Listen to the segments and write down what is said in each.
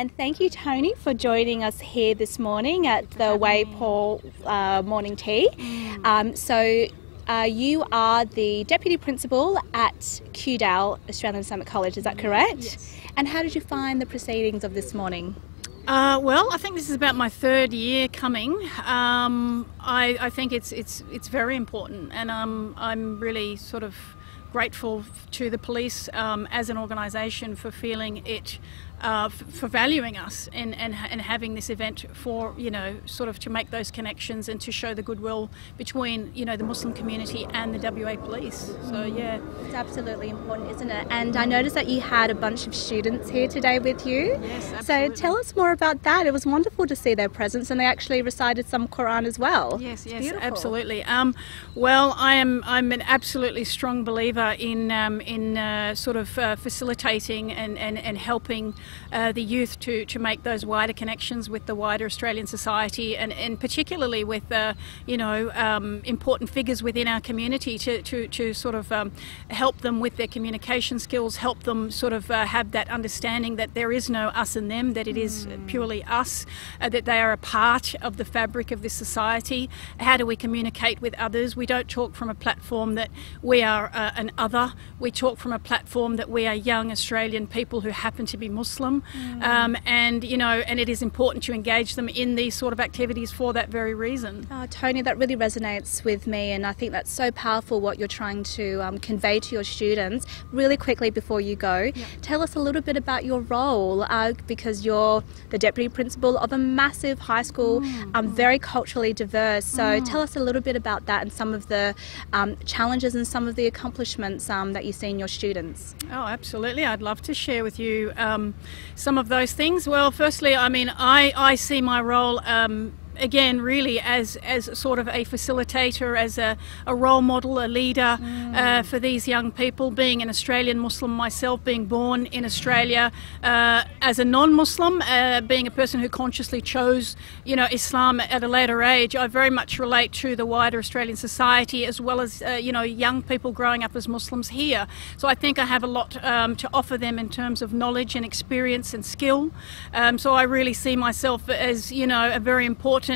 And thank you, Toni, for joining us here this morning at the WA morning tea. You are the Deputy Principal at Kewdale Australian Islamic College, is that correct? Yes. And how did you find the proceedings of this morning? Well, I think this is about my third year coming. I think it's very important, and I'm really sort of grateful to the police as an organisation for feeling it, for valuing us and having this event for, sort of to make those connections and to show the goodwill between, the Muslim community and the WA police. So, yeah. It's absolutely important, isn't it? And I noticed that you had a bunch of students here today with you. Yes, absolutely. So tell us more about that. It was wonderful to see their presence, and they actually recited some Quran as well. Yes, Beautiful. absolutely. Well, I'm an absolutely strong believer in facilitating and helping the youth to make those wider connections with the wider Australian society, and particularly with important figures within our community to sort of help them with their communication skills, help them sort of have that understanding that there is no us and them, that it is purely us, that they are a part of the fabric of this society. How do we communicate with others? We don't talk from a platform that we are an other. We talk from a platform that we are young Australian people who happen to be Muslim, and it is important to engage them in these sort of activities for that very reason. Oh, Toni, that really resonates with me, and I think that's so powerful what you're trying to convey to your students. Really quickly before you go, tell us a little bit about your role, because you're the Deputy Principal of a massive high school, very culturally diverse. So tell us a little bit about that and some of the challenges and some of the accomplishments that you see in your students. Oh, absolutely. I'd love to share with you some of those things. Well, firstly, I see my role again really as sort of a facilitator, as a role model, a leader for these young people. Being an Australian Muslim myself, being born in Australia, as a non-Muslim, being a person who consciously chose Islam at a later age, I very much relate to the wider Australian society, as well as young people growing up as Muslims here. So I think I have a lot to offer them in terms of knowledge and experience and skill. So I really see myself as a very important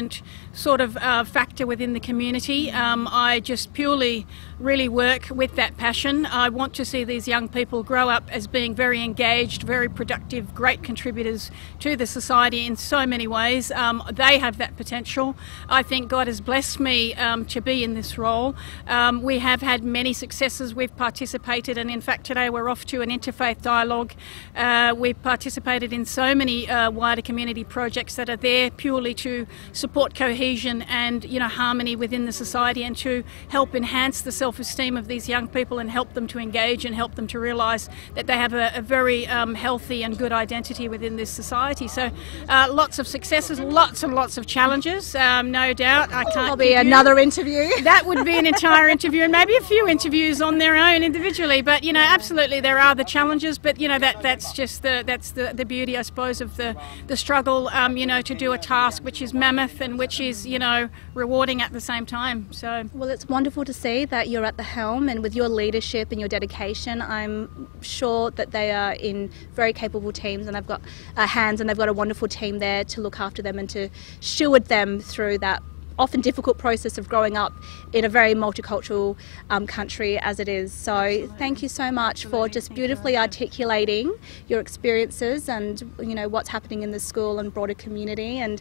sort of factor within the community. I just purely really work with that passion. I want to see these young people grow up as being very engaged, very productive, great contributors to the society in so many ways. They have that potential. I think God has blessed me to be in this role. We have had many successes. We've participated, and in fact today we're off to an interfaith dialogue. We've participated in so many wider community projects that are there purely to support cohesion and harmony within the society, and to help enhance the self-esteem of these young people and help them to engage and help them to realise that they have a very healthy and good identity within this society. So lots of successes, lots and lots of challenges, no doubt. I can't. That'll be another interview. That would be an entire interview, and maybe a few interviews on their own individually. But absolutely there are the challenges. But that's just the beauty, I suppose, of the struggle. To do a task which is mammoth and which is rewarding at the same time. So well, it's wonderful to see that you're at the helm, and with your leadership and your dedication, I'm sure that they are in very capable teams, and they've got hands, and they've got a wonderful team there to look after them and to steward them through that often difficult process of growing up in a very multicultural country as it is. So absolutely. Thank you so much for just beautifully articulating your experiences and what's happening in the school and broader community, and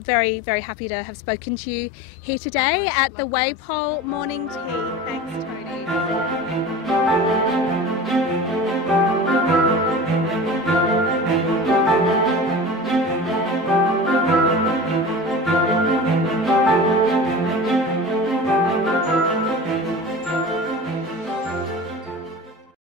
very, very happy to have spoken to you here today at the WA morning tea. Thanks, Toni.